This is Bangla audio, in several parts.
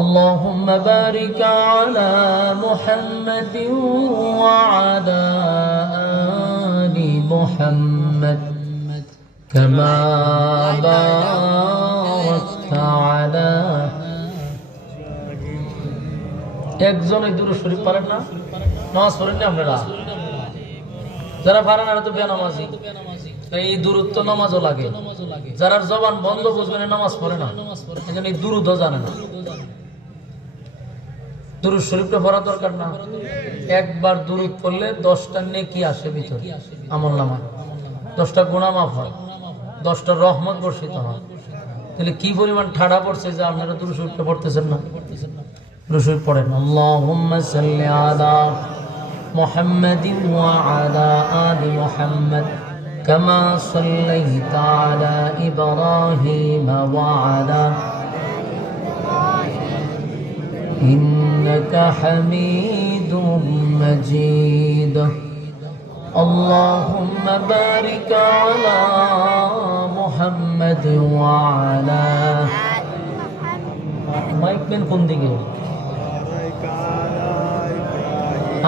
اللهم بارك على محمد وعلى آل محمد كما باركت على একজন এই দুরূদ শরীফ পড়েন না, নামাজ পড়েন না আপনারা? যারা পারেন না তো বেনামাজি। এই দুরূদ তো নামাজও লাগে, যারা জবান বন্ধ বুঝবেন নামাজ পড়ে না, এজন্য এই দুরূদও জানে না। দুরূদ শরীফটা পড়া দরকার না? একবার দুরূদ পড়লে 10টা নেকি আসে ভিতরে আমলনামায়, 10টা গুনাহ মাফ হয়, 10টা রহমত বর্ষিত হয়। তাহলে কি পরিমাণ ঠাড়া পড়ছে যে আপনারা দুরূদ শরীফটা পড়তেছেন না? দুরূদ শরীফ পড়েন। আল্লাহুম্মা সাল্লি আলা মুহাম্মাদিন ওয়া আলা আলি মুহাম্মাদ কামা সাল্লাইতা আলা ইব্রাহিম ওয়া আলা إنك حميد مجيد اللهم بارك على محمد وعلى মাইক পেন কোন দিকে?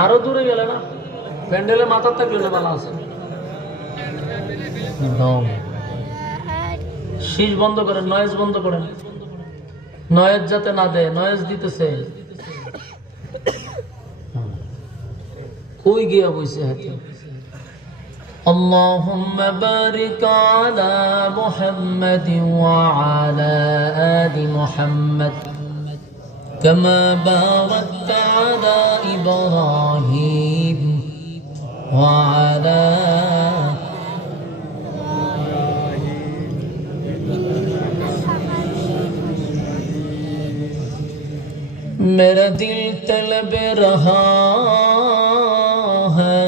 আরো দূরে গেলে না, প্যান্ডেলে মাথার থাকলে ভালো আছে। শীষ বন্ধ করেন, নয়েজ বন্ধ করেন, নয়েজ যাতে না দেয়, নয়েজ দিতেছে। কই গিয়া বইছে হাতে? اللهم بارك على محمد وعلى آل محمد كما باركت على إبراهيم وعلى मेरा दिल तलब रहा है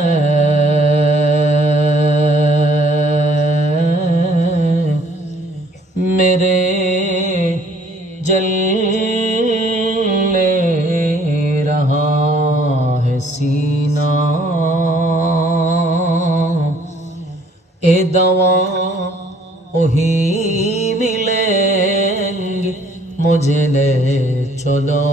मेरे जलने रहा है सीना ए दवा वही मिलेंगे मुझे ले चलो